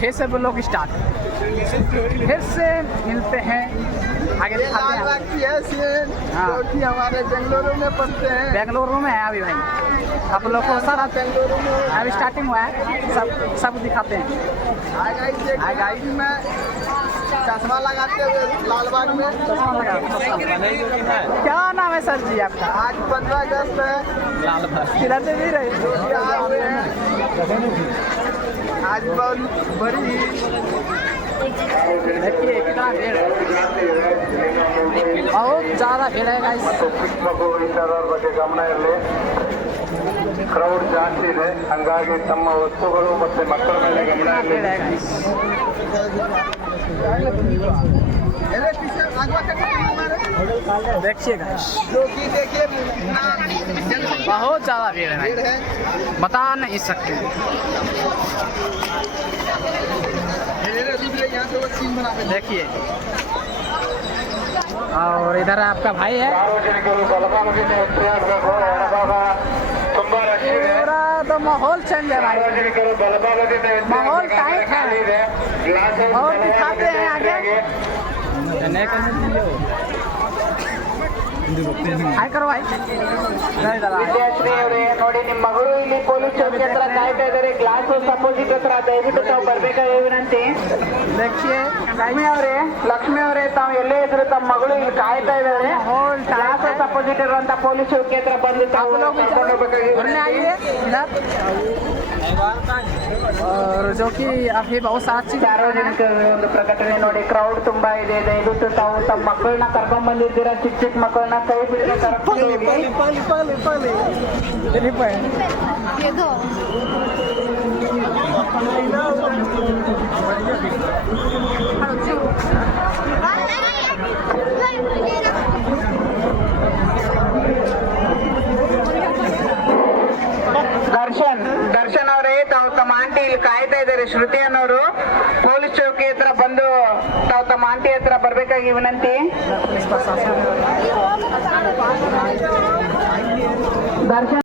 फिर से blog start, फिर से मिलते हैं आगे दिखाते हैं। हाँ, कि हमारे बेंगलुरु में पढ़ते हैं। बेंगलुरु में है अभी भाई, आप लोग को सारा बेंगलुरु में अभी स्टार्टिंग हुआ है, सब दिखाते हैं। गाइड में चश्मा लगाते हुए लालबाग में। क्या नाम है सर जी आपका? आज 15 अगस्त है। खिलाते भी रहे। आए हुए हैं। आज बहुत बड़ी देखिए कितना भीड़ है, बहुत ज़्यादा भीड़ है गाइस। ಬಗ್ಗೆ ಗಮನ ಇರಲಿ. ಕ್ರೌಡ್ ಜಾಸ್ತಿ ಇದೆ, ಹಂಗಾಗಿ ತಮ್ಮ ವಸ್ತುಗಳು ಮತ್ತೆ ಮಕ್ಕಳ ಮೇಲೆ ಗಮನ भीड़ ಇರಲಿ. है गाइस। देखिए गाइस, जो कि देखिए बहुत ज़्यादा भीड़ है भीड़ भाई, है। बता नहीं सकते। यहाँ से वो सीन बना के देखिए, और इधर आपका भाई है। ಸಾರ್ವಜನಿಕರು ಬಲಭಾಗದಿಂದ ಹೆಚ್ಚು ಆಗಬೇಕು. ಎಡಭಾಗ ತುಂಬಾ ರಶ್ ಇದೆ. पूरा तो माहौल चेंज है भाई, ಸಾರ್ವಜನಿಕರು ಬಲಭಾಗದಿಂದ ಹೆಚ್ಚು माहौल ಆಗಬೇಕು. टाइट है। ಖಾಲಿ ಇದೆ. ಗ್ಲಾಸ್ और दिखाते हैं आगे। हाय करो भाई। जय दादा। ವಿದ್ಯಾರ್ಥಿ ಅವರೇ ನೋಡಿ, ನಿಮ್ಮ ಮಗಳು ಇಲ್ಲಿ ಪೊಲೀಸ್ ಚೌಕಿ ಹತ್ರ ಕಾಯ್ತಾ ಇದ್ದಾರೆ. ಗ್ಲಾಸ್ ಹೌಸ್ ಅಪೋಸಿಟ್ ಹತ್ರ, ದಯವಿಟ್ಟು ತಾವು ಬರ್ಬೇಕಾಗಿ ವಿನಂತಿ. देखिए ಲಕ್ಷ್ಮಿ ಅವರೇ, ತಾವು ಎಲ್ಲೇ ಇದ್ರು ತಮ್ಮ ಮಗಳು ಇಲ್ಲಿ ಕಾಯ್ತಾ ಇದ್ದಾರೆ. माहौल ಗ್ಲಾಸ್ टाइट ಹೌಸ್ ಅಪೋಸಿಟ್ ಇರುವಂತ ಪೊಲೀಸ್ ಚೌಕಿ ಹತ್ರ ಬಂದು ತಾವು आप लोग भी ಕರ್ಕೊಂಡು ಹೋಗ್ಬೇಕಾಗಿ घूमने आइए इधर। और जो कि अभी बहुत सारा चीज ಸಾರ್ವಜನಿಕ ಒಂದು ಪ್ರಕಟಣೆ ನೋಡಿ, ಕ್ರೌಡ್ ತುಂಬಾ ಇದೆ. ದಯವಿಟ್ಟು ತಾವು ತಮ್ಮ ಮಕ್ಕಳನ್ನ ಕರ್ಕೊಂಡ್ ಬಂದಿದ್ದೀರಾ. ಚಿಕ್ಕ ಮಕ್ಕಳನ್ನ ಕೈ ಬಿಡದೆ ಕರ್ಕೊಂಡು ಹೋಗಿ. ये दो ದರ್ಶನ್ ಅವರೇ, ತಾವು ತಮ್ಮ ಆಂಟಿ ಇಲ್ಲಿ ಕಾಯ್ತಾ ಇದ್ದಾರೆ. ಶ್ರುತಿ ಅನ್ನೋರು ಪೊಲೀಸ್ ಚೌಕಿ ಹತ್ರ ಬಂದು ತಾವು ತಮ್ಮ ಆಂಟಿ ಹತ್ರ ಬರ್ಬೇಕಾಗಿ ವಿನಂತಿ. ದರ್ಶನ್